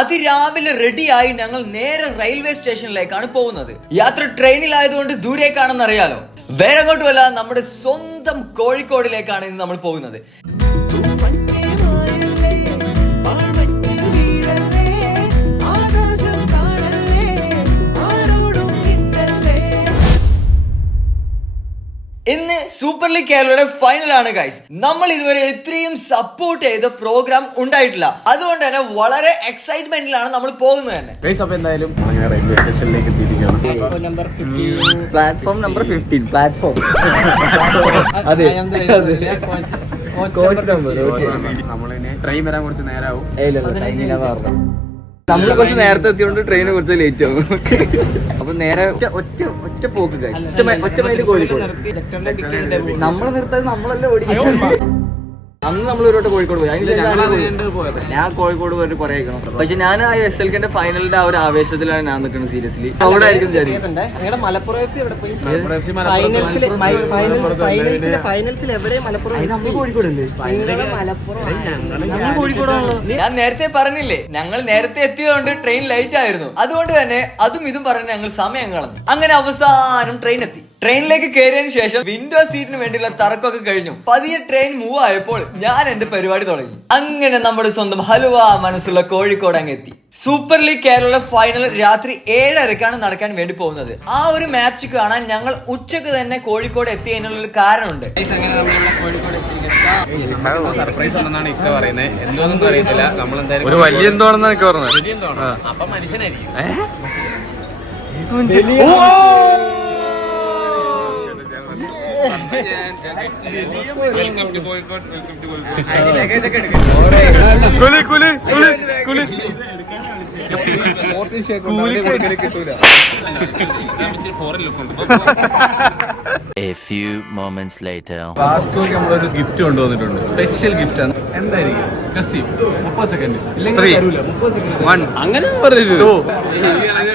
അതിരാവിലെ റെഡിയായി ഞങ്ങൾ നേരെ റെയിൽവേ സ്റ്റേഷനിലേക്കാണ് പോകുന്നത്. യാത്ര ട്രെയിനിലായതുകൊണ്ട് ദൂരേക്കാണെന്ന് അറിയാലോ. വേറെ അങ്ങോട്ടുമല്ല, നമ്മുടെ സ്വന്തം കോഴിക്കോടിലേക്കാണ് ഇന്ന് നമ്മൾ പോകുന്നത്. ഇന്ന് സൂപ്പർ ലീഗ് കേരളയുടെ ഫൈനലാണ് ഗൈസ്. നമ്മൾ ഇതുവരെ ഇത്രയും സപ്പോർട്ട് ചെയ്ത പ്രോഗ്രാം ഉണ്ടായിട്ടില്ല. അതുകൊണ്ട് തന്നെ വളരെ എക്സൈറ്റ്മെന്റിലാണ് നമ്മൾ പോകുന്നത് തന്നെ. അപ്പൊ എന്തായാലും റെയിൽവേ സ്റ്റേഷനിലേക്ക് എത്തിയിരിക്കുകയാണ്. Platform number 15 platform. അതെ നമ്മളിനി ട്രെയിൻ വരാൻ കുറച്ച് നേരമാവും. നമ്മള് കുറച്ച് നേരത്തെ എത്തിയോണ്ട് ട്രെയിന് കുറച്ച് ലേറ്റ് ആവും. അപ്പൊ നേരെ ഒറ്റ പോക്ക് ഗൈസ്. ഒറ്റ മൈല് കോഴിക്കോട്. നമ്മളെ നിർത്താതെ നമ്മളല്ലേ ഓടിക്കുന്നത്. അന്ന് നമ്മൾ ഒരു കോഴിക്കോട് പോയി. ഞാൻ കോഴിക്കോട് പോയിട്ട് കുറെ ആയിക്കണം. പക്ഷെ ഞാൻ ആ SLKന്റെ ഫൈനലിന്റെ ആ ഒരു ആവേശത്തിലാണ് ഞാൻ നിൽക്കുന്നത്. സീരിയസ്ലി അവിടെ ആയിരിക്കും ഞാൻ നേരത്തെ പറഞ്ഞില്ലേ, ഞങ്ങൾ നേരത്തെ എത്തിയതുകൊണ്ട് ട്രെയിൻ ലേറ്റ് ആയിരുന്നു. അതുകൊണ്ട് തന്നെ അതും ഇതും പറഞ്ഞ് ഞങ്ങൾ സമയം കളഞ്ഞു. അങ്ങനെ അവസാനം ട്രെയിൻ എത്തി. ട്രെയിനിലേക്ക് കയറിയതിനു ശേഷം വിൻഡോ സീറ്റിന് വേണ്ടിയുള്ള തർക്കമൊക്കെ കഴിഞ്ഞു. പതിയെ ട്രെയിൻ മൂവ് ആയപ്പോൾ ഞാൻ എന്റെ പരിപാടി തുടങ്ങി. അങ്ങനെ നമ്മുടെ സ്വന്തം ഹലുവ മനസ്സുള്ള കോഴിക്കോട് അങ്ങ് എത്തി. സൂപ്പർ ലീഗ് കേരള ഫൈനൽ രാത്രി 7:30 നടക്കാൻ വേണ്ടി പോകുന്നത്. ആ ഒരു മാച്ച് കാണാൻ ഞങ്ങൾ ഉച്ചക്ക് തന്നെ കോഴിക്കോട് എത്തിയതിനുള്ള കാരണമുണ്ട്. സർപ്രൈസ് ഉണ്ടെന്നാണ് ഇക്ക പറയുന്നത്. എന്തോന്നും അറിയത്തില്ല. നമ്മളെന്തായാലും ഒരു വലിയ എന്തോണെന്നാണ് എനിക്ക് പറഞ്ഞത്. അപ്പൊ മനുഷ്യനായിരിക്കും. A few moments later. വാസ്കോയ്ക്ക് നമ്മളൊരു ഗിഫ്റ്റ് കൊണ്ടുവന്നിട്ടുണ്ട്. സ്പെഷ്യൽ ഗിഫ്റ്റ് ആണ്. എന്തായിരിക്കും? 30 സെക്കൻഡ് അങ്ങനെ പറയരുത്.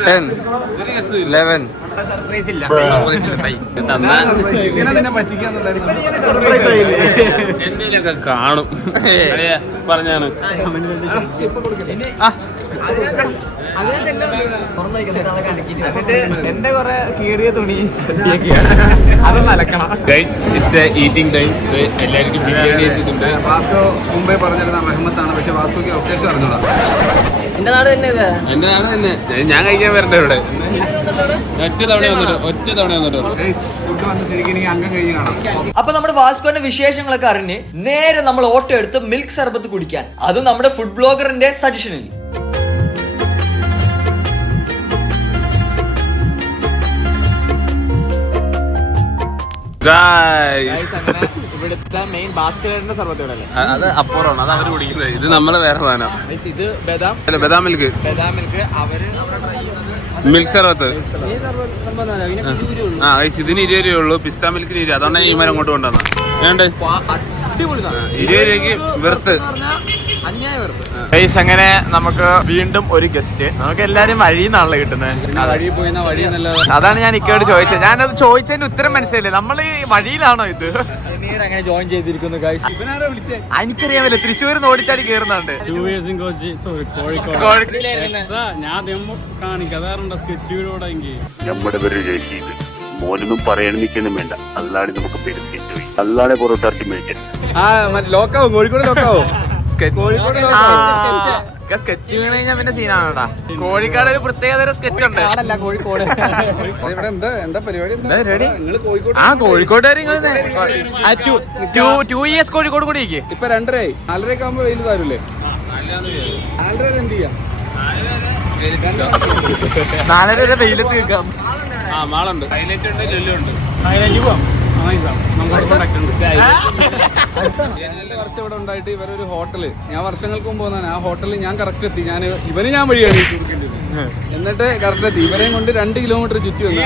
10 11 സർപ്രൈസ് ഇല്ല. എന്തെങ്കിലുമൊക്കെ കാണും പറഞ്ഞാണ്. എന്റെ കൊറേ കീറിയ തുണി അതൊന്നും അലക്കണം. Eating time. എല്ലാവർക്കും ബിരിയാണി എത്തിയിട്ടുണ്ട്. വാസ്കോ മുമ്പേ പറഞ്ഞിരുന്ന റഹ്മത്താണ്. പക്ഷെ വാസ്കോക്ക് ഒക്കേഷൻ അറിഞ്ഞൂടാ. എന്റെ നാട് തന്നെ. എന്റെ നാട് തന്നെ. ഞാൻ കഴിക്കാൻ വരണ്ട ഇവിടെ. ഒറ്റ തവണ വന്നിട്ട് ഫുഡ് വന്ന് ശരിക്കും എനിക്ക് അംഗം കഴിഞ്ഞ് കാണാം. അപ്പൊ നമ്മുടെ വാസ്കോന്റെ വിശേഷങ്ങളൊക്കെ അറിഞ്ഞ് നേരെ നമ്മൾ ഓട്ടോ എടുത്ത് മിൽക്ക് സർബത്ത് കുടിക്കാൻ, അതും നമ്മുടെ ഫുഡ് ബ്ലോഗറിന്റെ സജഷനിൽ. ഇവിടുത്തെ മെയിൻ ബാസ്കറ്റിന്റെ സർബത്ത് ഇവിടെ അല്ലേ? അത് അപ്പുറമാണ്. അത് അവര് കുടിക്കുന്നത്. ഇത് നമ്മളെ വേറെ സാധനം. ഇത് ബദാം മിൽക്ക്. അവര് മിൽക്ക് സർബത്ത്. ഇതിന് 20 രൂപയുള്ളൂ. പിസ്ത മിൽക്കിന് 20. അതുകൊണ്ടാണ് ഈ മരം അങ്ങോട്ട് കൊണ്ടുവന്നത്. വേണ്ടേ 20 രൂപയ്ക്ക് വെറുത്ത്. അങ്ങനെ നമുക്ക് വീണ്ടും ഒരു ഗസ്റ്റ്. നമുക്ക് എല്ലാരും വഴിന്നാണല്ലോ കിട്ടുന്നത്. അതാണ് ഞാൻ ഇക്കോട് ചോദിച്ചത്. ഞാനത് ചോദിച്ചതിന്റെ ഉത്തരം മനസ്സിലായില്ലേ. നമ്മൾ ഈ വഴിയിലാണോ ഇത്? അങ്ങനെ ജോയിൻ ചെയ്തിരിക്കുന്നു. എനിക്കറിയാമല്ലോ, തൃശ്ശൂർ ഓടിച്ചാടി കേറുന്നുണ്ട്. നമ്മുടെ പേര് രശീദ്. മോനൊന്നും പറയണമെന്നും വേണ്ട. അല്ലാതെ നമുക്ക് പെരുത്തിട്ട് പോയി. അല്ലാതെ പൊറോട്ടാക്കി മേടിച്ചത് ലോക്കാവും. കോഴിക്കോട് ലോക്കാവും. സ്കെച്ച് വീണ് കഴിഞ്ഞാൽ പിന്നെ സീനാണോടാ. കോഴിക്കോട് ഒരു പ്രത്യേകതര സ്കെച്ച് ഉണ്ട്. കോഴിക്കോട് എന്താ പരിപാടി? കോഴിക്കോട്ടുകാർ 2 years കോഴിക്കോട് കൂടി ഇപ്പൊ 2:30 4:30 ആകുമ്പോ വെയിൽ തരൂലേ? 4:30 എന്ത് ചെയ്യാം? 4:30 വരെ വെയിലത്ത് നിൽക്കാം. മാളുണ്ട്, ഹൈലൈറ്റ് ഉണ്ട്, ലുല്ലുണ്ട്. വർഷം ഇവിടെ ഉണ്ടായിട്ട് ഇവരൊരു ഹോട്ടല്, ഞാൻ വർഷങ്ങൾക്ക് മുമ്പ് വന്നാണ്. ആ ഹോട്ടലിൽ ഞാൻ കറക്റ്റ് എത്തി. ഇവന് ഞാൻ വഴിയാണ് കൊടുക്കേണ്ടത്. എന്നിട്ട് കറക്റ്റ് എത്തി. ഇവരെയും കൊണ്ട് 2 കിലോമീറ്റർ ചുറ്റി വന്നു.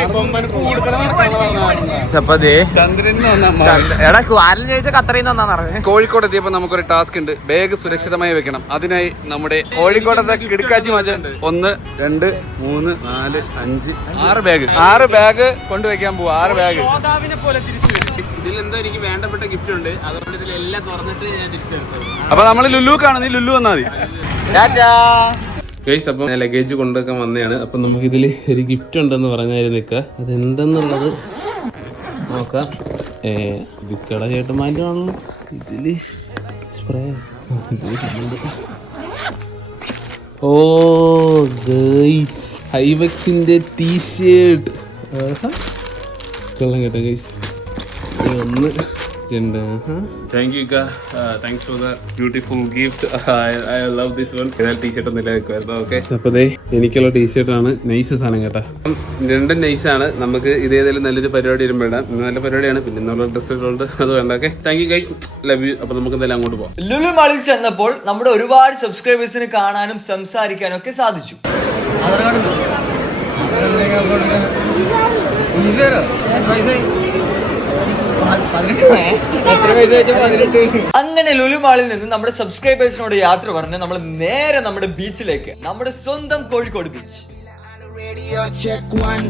കോഴിക്കോട് എത്തിയപ്പോ നമുക്കൊരു ടാസ്ക് ഉണ്ട്. ബാഗ് സുരക്ഷിതമായി വെക്കണം. അതിനായി നമ്മുടെ കോഴിക്കോടത്തെ കിടക്കാച്ചി മജ 1 2 3 4 5 6 ബാഗ് കൊണ്ടുവയ്ക്കാൻ പോവാ. 6 ബാഗ്. ഇതിലെന്തോ എനിക്ക് വേണ്ടപ്പെട്ട ഗിഫ്റ്റ് ഉണ്ട്. അതുകൊണ്ട് ഇതിലെല്ലാം തുറന്നിട്ട് ഞാൻ തിരിച്ചെടുത്തത്. അപ്പൊ നമ്മള് ലുലുക്കാണ്. നീ ലുലു വന്നാ മതി. ഗൈസ് അപ്പം ഞാൻ ലഗേജ് കൊണ്ടൊക്കെ വന്നതാണ്. അപ്പം നമുക്ക് ഇതിൽ ഒരു ഗിഫ്റ്റ് ഉണ്ടെന്ന് പറഞ്ഞായിരുന്നു നിൽക്കുക. അതെന്തെന്നുള്ളത് നോക്കാം. വിക്കട ചേട്ടന്മാരുടെ ആണല്ലോ. ഇതില് സ്പ്രേ. ഓ ഗൈസ്, ഹൈവെക്സിന്റെ ടീഷർട്ട് കൊള്ളാം കേട്ടോ ഗൈസ്. ഒന്ന് രണ്ട്. Thank you thanks for the beautiful gift. I love this one. T shirt ഒന്നും ഇല്ലായിരിക്കുമായിരുന്നു. ഓക്കെ, അപ്പൊ ദേ എനിക്കുള്ള ടീഷർട്ടാണ്. നൈസ് സാധനം കേട്ടാ, രണ്ടും നൈസാണ്. നമുക്ക് ഇത് ഏതെങ്കിലും നല്ലൊരു പരിപാടി വരുമ്പോൾ ഇടാം. നല്ല പരിപാടിയാണ്. പിന്നെ ഇന്നുള്ള ഡ്രസ്സുകളുണ്ട്, അത് വേണ്ട. Okay, thank you guys, love you. അപ്പൊ നമുക്ക് എന്തായാലും അങ്ങോട്ട് പോകാം. ലുലു മാളിൽ ചെന്നപ്പോൾ നമ്മുടെ ഒരുപാട് സബ്സ്ക്രൈബേഴ്സിന് കാണാനും സംസാരിക്കാനും ഒക്കെ സാധിച്ചു. അങ്ങനെ ലുലു മാളിൽ നിന്ന് നമ്മുടെ സബ്സ്ക്രൈബേഴ്സിനോട് യാത്ര പറഞ്ഞ് നമ്മൾ നേരെ നമ്മുടെ ബീച്ചിലേക്ക്, നമ്മുടെ സ്വന്തം കോഴിക്കോട് ബീച്ച്. റേഡിയോ ചെക്ക് 1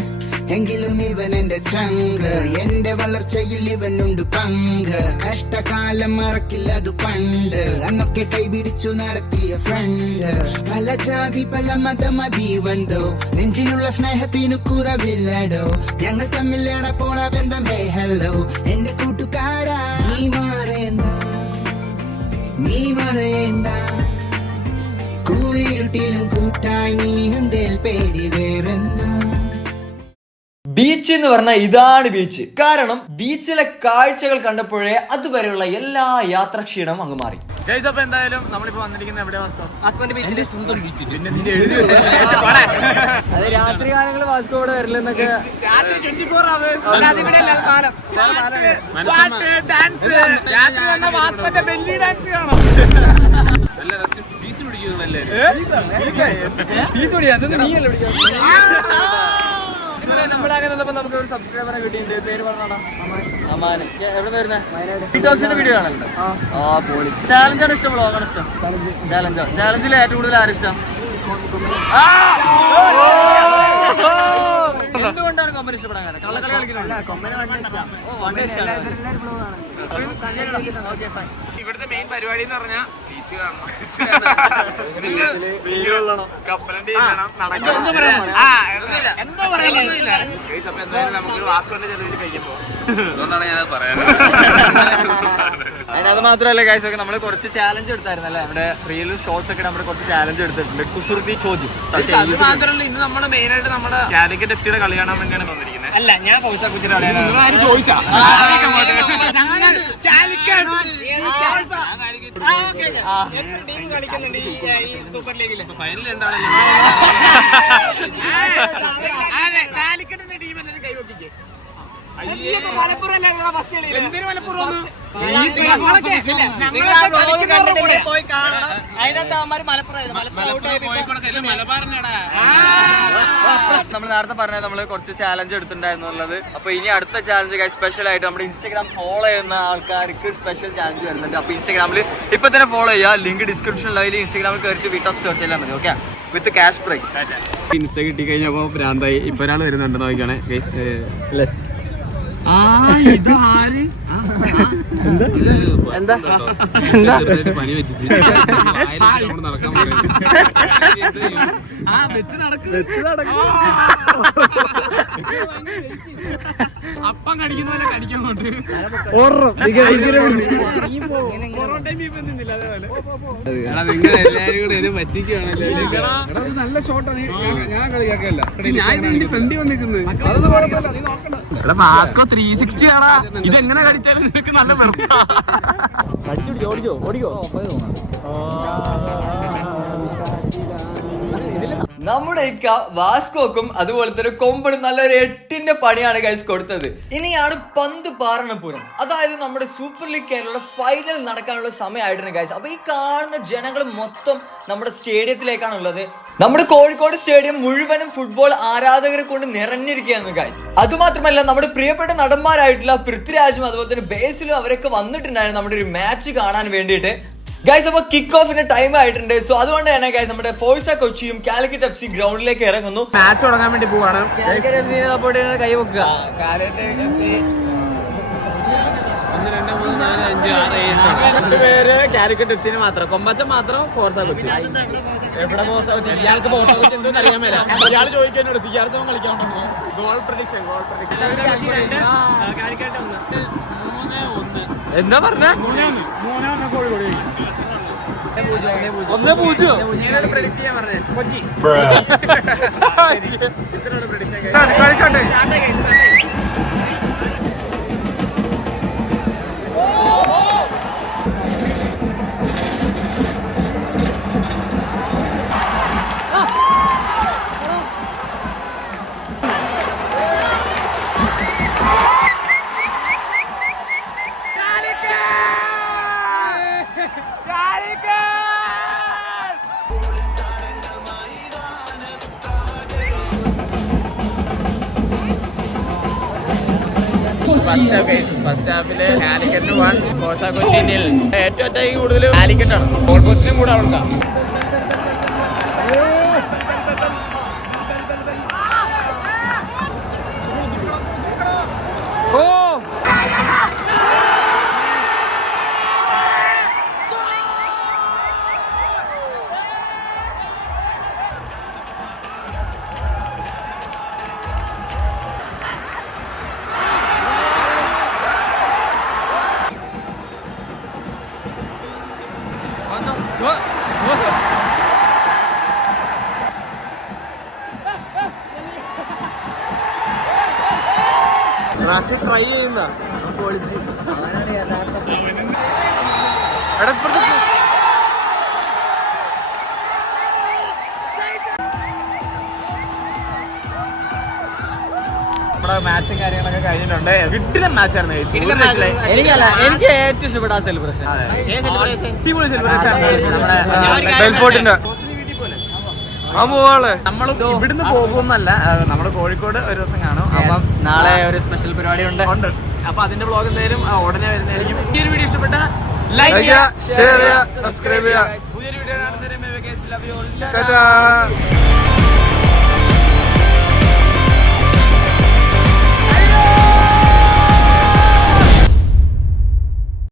എങ്കിലും ഇവൻ എന്റെ ചങ്ക്, എന്റെ വളർച്ചയിൽ ഇവനുണ്ട് പങ്ക്. കഷ്ടകാലം മറക്കില്ല അത് പണ്ട്, അന്നൊക്കെ കൈപിടിച്ചു നടത്തിയ ഫ്രണ്ട്. പല ജാതി പല മതമതീവണ്ടോ, നെഞ്ചിലുള്ള സ്നേഹത്തിനു കുറവില്ലടോ. ഞങ്ങൾ തമ്മിലേട പോണ ബന്ധം. ഹേ ഹലോ എന്റെ കൂട്ടുകാരാ, നീ മാറേണ്ട നീ മറയേണ്ട, കൂരിരുട്ടിലും കൂട്ടായി നീയുണ്ടേൽ പേടി വേറെന്താ. ബീച്ച് എന്ന് പറഞ്ഞാൽ ഇതാണ് ബീച്ച്. കാരണം ബീച്ചിലെ കാഴ്ചകൾ കണ്ടപ്പോഴേ അതുവരെയുള്ള എല്ലാ യാത്രാക്ഷീണം അങ്ങ് മാറി. ഗൈസ്, അപ്പൊ എന്തായാലും നമ്മളിപ്പോ വന്നിരിക്കുന്നത് എവിടെയാ? സ്വന്തം ബീച്ചിൽ. അത് രാത്രി കാലങ്ങളിൽ വാസ്കോ ഇവിടെ വരില്ലെന്നൊക്കെ. നമുക്ക് ഒരു സബ്സ്ക്രൈബറെ കിട്ടിയിട്ടുണ്ട്. പേര് പറഞ്ഞോടാ. അമാന്. എവിടെ വരുന്നത്? ടിക്ടോക്സിന്റെ വീഡിയോ കാണലുണ്ടോ? ആ പോളി. ചാലഞ്ചാണ് ഇഷ്ടം, വ്ളോഗാണ് ഇഷ്ടം? ചാലഞ്ചോ? ചാലഞ്ചിൽ ഏറ്റവും കൂടുതൽ ആരിഷ്ടം? എന്തുകൊണ്ടാണ് കൊമ്പൻ ഇഷ്ടപ്പെടാൻ കാരണം? കള്ളക്കളി കളിക്കുന്നുണ്ട്. ഇവിടുത്തെ മെയിൻ പരിപാടി എന്ന് പറഞ്ഞാൽ ബീച്ച് കാണണം, കപ്പലണ്ടി നമുക്ക് വാസ്കോന്റെ ചെലവിൽ കഴിക്കുമ്പോ. അതുകൊണ്ടാണ് ഞാനത് പറയാറ്. അത് മാത്രമല്ല ഗൈസ്, ഒക്കെ നമ്മള് കുറച്ച് ചാലഞ്ച് എടുത്തായിരുന്നു അല്ലേ? നമ്മുടെ റീലും ഷോർട്സ് ഒക്കെ നമ്മൾ കുറച്ച് ചാലഞ്ച് എടുത്തിട്ടുണ്ട്. കുസൃതി ചോദ്യം. അത് മാത്രമല്ല, ഇന്ന് നമ്മള് മെയിൻ ആയിട്ട് നമ്മുടെ കാലിക്കറ്റ് എഫ് സിയുടെ കളി കാണാൻ വേണ്ടിയാണ് വന്നിരിക്കുന്നത്. അല്ല, ഞാൻ ചോദിച്ചാ സൂപ്പർ ലീഗില് ഫൈനൽ ഉണ്ടാവില്ല. കാലിക്കറ്റിന്റെ ടീം എല്ലാവരും കൈവപ്പിക്കേ. നമ്മൾ നേരത്തെ പറഞ്ഞത് നമ്മള് കുറച്ച് ചാലഞ്ച് എടുത്തിട്ടുണ്ടായിരുന്നുള്ളത്. അപ്പൊ ഇനി അടുത്ത ചാലഞ്ച് സ്പെഷ്യൽ ആയിട്ട് നമ്മുടെ ഇൻസ്റ്റാഗ്രാം ഫോളോ ചെയ്യുന്ന ആൾക്കാർക്ക് സ്പെഷ്യൽ ചാലഞ്ച് വരുന്നുണ്ട്. അപ്പൊ ഇൻസ്റ്റാഗ്രാമിൽ ഇപ്പൊ തന്നെ ഫോളോ ചെയ്യുക. ലിങ്ക് ഡിസ്ക്രിപ്ഷനിൽ അതിൽ ഇൻസ്റ്റാഗ്രാമിൽ കയറിയിട്ട് വീട്ടോഫ് സെർച്ച് ചെയ്യാൻ മതി. ഓക്കെ, വിത്ത് ക്യാഷ് പ്രൈസ്. ഇൻസ്റ്റ കിട്ടി കഴിഞ്ഞപ്പോ ഭ്രാന്തായി. ഇപ്പൊ ഒരാൾ വരുന്നുണ്ട്, നോക്കിയാണേ. എന്താ പനി പറ്റിച്ച് നടക്കാൻ അപ്പം കടിക്കുന്ന പോലെ കടിക്കോട്ട്. നിങ്ങൾ എല്ലാരും കൂടെ ഇത് പറ്റിക്കുകയാണല്ലോ. നല്ല ഷോട്ടാണ്. ഞാൻ കളിയാക്കല്ല, ഞാൻ ഇതിന്റെ ഫ്രണ്ടിൽ വന്നിരിക്കുന്നത്. മാസ്കോ 360 ആണാ. ഇതെങ്ങനെ കടിച്ചാലും നിനക്ക് നല്ല വെറുപ്പാ. നമ്മുടെ ഇക്ക വാസ്കോക്കും അതുപോലെ തന്നെ കൊമ്പനും നല്ലൊരു 8ന്റെ പണിയാണ് ഗൈസ് കൊടുത്തത്. ഇനിയാണ് പന്ത് പാറണപുരം, അതായത് നമ്മുടെ സൂപ്പർ ലീഗ് കേരളയുടെ ഫൈനൽ നടക്കാനുള്ള സമയമായിട്ടുണ്ട് ഗൈസ്. അപ്പൊ ഈ കാണുന്ന ജനങ്ങൾ മൊത്തം നമ്മുടെ സ്റ്റേഡിയത്തിലേക്കാണ് ഉള്ളത്. നമ്മുടെ കോഴിക്കോട് സ്റ്റേഡിയം മുഴുവനും ഫുട്ബോൾ ആരാധകരെ കൊണ്ട് നിറഞ്ഞിരിക്കുകയാണ് ഗൈസ്. അതുമാത്രമല്ല, നമ്മുടെ പ്രിയപ്പെട്ട നടന്മാരായിട്ടുള്ള പൃഥ്വിരാജും അതുപോലെ തന്നെ ബേസിലും അവരൊക്കെ വന്നിട്ടുണ്ടായിരുന്നു നമ്മുടെ ഒരു മാച്ച് കാണാൻ വേണ്ടിയിട്ട് ഗൈസ്. അപ്പൊ കിക്ക് ഓഫിന്റെ ടൈം ആയിട്ടുണ്ട്. സോ അതുകൊണ്ട് തന്നെ ഗൈസ് നമ്മുടെ ഫോഴ്സ കൊച്ചിയും കാലിക്കറ്റ് എഫ് സി ഗ്രൗണ്ടിലേക്ക് ഇറങ്ങുന്നു. മാച്ച് തുടങ്ങാൻ വേണ്ടി പോവാണ്. കൈ വെക്കുക. 1, 2, 3, 4, 5, 6, 7 രണ്ടുപേര് കാലിക്കറ്റ് എഫ് സിന് മാത്രം, കൊമ്പച്ച മാത്രം ഫോർസ കൊച്ചി. എവിടെ ഫോർസ കൊച്ചി? ഇയാൾക്ക് ഫോർസ കൊച്ചി എന്തെന്ന് അറിയാൻ മേല. ഇയാൾ ചോദിക്കാനോട് CR7 കളിക്കാൻ ഗോൾ പ്രഡിക്ഷൻ. എന്താ പറഞ്ഞ? 3-1 കോഴിക്കോട്. 1-0 പ്രെഡിക്റ്റ് ചെയ്യാൻ പറഞ്ഞേ കൊച്ചി. ഇത്രയുള്ള പ്രഡിക്ഷൻ ഫസ്റ്റ് ഹാഫില് കാലിക്കറ്റ് 1 ഫോർസ കൊച്ചി 0. ഏറ്റവും അറ്റാക്ക് കൂടുതൽ കാലിക്കറ്റാണ്. ഗോൾ പോസ്റ്റിനും കൂടെ അവൾക്കാ. ട്രൈ ചെയ്യുന്ന നമ്മുടെ മാച്ചും കാര്യങ്ങളൊക്കെ കഴിഞ്ഞിട്ടുണ്ട്. കിട്ടിലും മാച്ചായിരുന്നു. എനിക്ക് ഏറ്റവും ഇഷ്ടപ്പെട്ട സെലിബ്രേഷൻ. അടിപൊളി സെലിബ്രേഷൻ. നമ്മൾ ഇവിടുന്ന് പോകുന്നല്ല, നമ്മള് കോഴിക്കോട് ഒരു ദിവസം കാണും. അപ്പം നാളെ ഒരു സ്പെഷ്യൽ പരിപാടി ഉണ്ട്. അപ്പൊ അതിന്റെ വ്ളോഗ് എന്തായാലും ഉടനെ വരുന്നതായിരിക്കും. ഈ ഒരു വീഡിയോ ഇഷ്ടപ്പെട്ട ലൈക്ക് ചെയ്യുക, ഷെയർ ചെയ്യുക, സബ്സ്ക്രൈബ് ചെയ്യുക. പുതിയൊരു വീഡിയോ കാണുന്നവരെ